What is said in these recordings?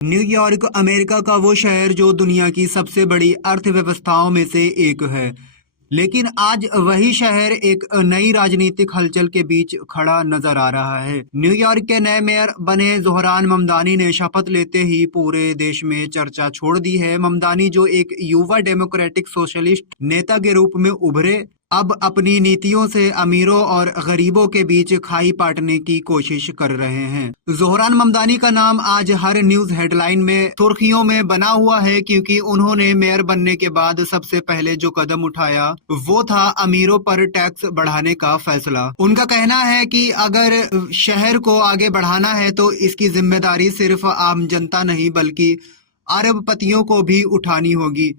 New York America का वो शहर जो दुनिया की सबसे बड़ी अर्थव्यवस्थाओं में से एक है। लेकिन आज वही शहर एक नई राजनीतिक हलचल के बीच खड़ा नजर आ रहा है। न्यूयॉर्क के नए मेयर बने जोहरान ममदानी ने शपथ लेते ही पूरे देश में चर्चा छोड़ दी है। ममदानी जो एक युवा डेमोक्रेटिक सोशलिस्ट नेता के रूप में उभरे, अब अपनी नीतियों से अमीरों और गरीबों के बीच खाई पाटने की कोशिश कर रहे हैं। जोहरान ममदानी का नाम आज हर न्यूज हेडलाइन में सुर्खियों में बना हुआ है, क्योंकि उन्होंने मेयर बनने के बाद सबसे पहले जो कदम उठाया वो था अमीरों पर टैक्स बढ़ाने का फैसला। उनका कहना है कि अगर शहर को आगे बढ़ाना है तो इसकी जिम्मेदारी सिर्फ आम जनता नहीं बल्कि अरबपतियों को भी उठानी होगी।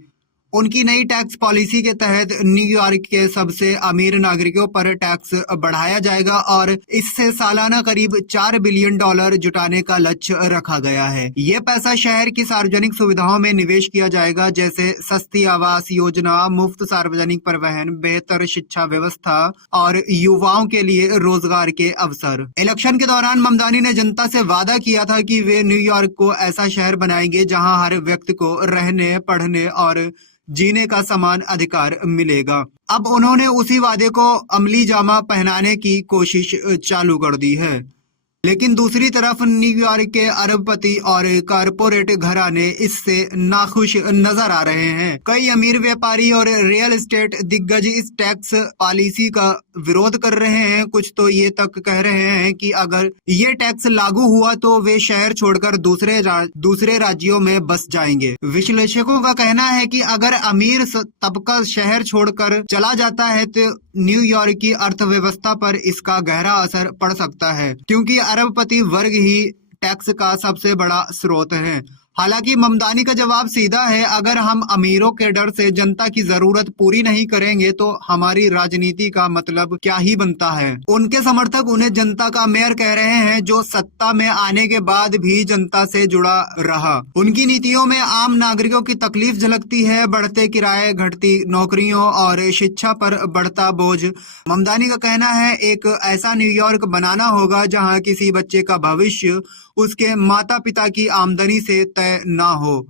उनकी नई टैक्स पॉलिसी के तहत न्यूयॉर्क के सबसे अमीर नागरिकों पर टैक्स बढ़ाया जाएगा और इससे सालाना करीब $4 बिलियन जुटाने का लक्ष्य रखा गया है। ये पैसा शहर की सार्वजनिक सुविधाओं में निवेश किया जाएगा, जैसे सस्ती आवास योजना, मुफ्त सार्वजनिक परिवहन, बेहतर शिक्षा व्यवस्था और युवाओं के लिए रोजगार के अवसर। इलेक्शन के दौरान ममदानी ने जनता से वादा किया था कि वे न्यूयॉर्क को ऐसा शहर बनाएंगे जहां हर व्यक्ति को रहने, पढ़ने और जीने का समान अधिकार मिलेगा। अब उन्होंने उसी वादे को अमली जामा पहनाने की कोशिश चालू कर दी है। लेकिन दूसरी तरफ न्यूयॉर्क के अरबपति और कारपोरेट घराने इससे नाखुश नजर आ रहे हैं। कई अमीर व्यापारी और रियल एस्टेट दिग्गज इस टैक्स पॉलिसी का विरोध कर रहे हैं। कुछ तो ये तक कह रहे हैं कि अगर ये टैक्स लागू हुआ तो वे शहर छोड़कर दूसरे राज्यों में बस जाएंगे। विश्लेषकों का कहना है कि अगर अमीर तबका शहर छोड़कर चला जाता है तो न्यूयॉर्क की अर्थव्यवस्था पर इसका गहरा असर पड़ सकता है, क्योंकि अरबपति वर्ग ही टैक्स का सबसे बड़ा स्रोत है। हालांकि ममदानी का जवाब सीधा है, अगर हम अमीरों के डर से जनता की जरूरत पूरी नहीं करेंगे तो हमारी राजनीति का मतलब क्या ही बनता है। उनके समर्थक उन्हें जनता का मेयर कह रहे हैं, जो सत्ता में आने के बाद भी जनता से जुड़ा रहा। उनकी नीतियों में आम नागरिकों की तकलीफ झलकती है, बढ़ते किराए, घटती नौकरियों और शिक्षा पर बढ़ता बोझ। ममदानी का कहना है एक ऐसा न्यूयॉर्क बनाना होगा जहाँ किसी बच्चे का भविष्य उसके माता पिता की आमदनी से तय ना हो।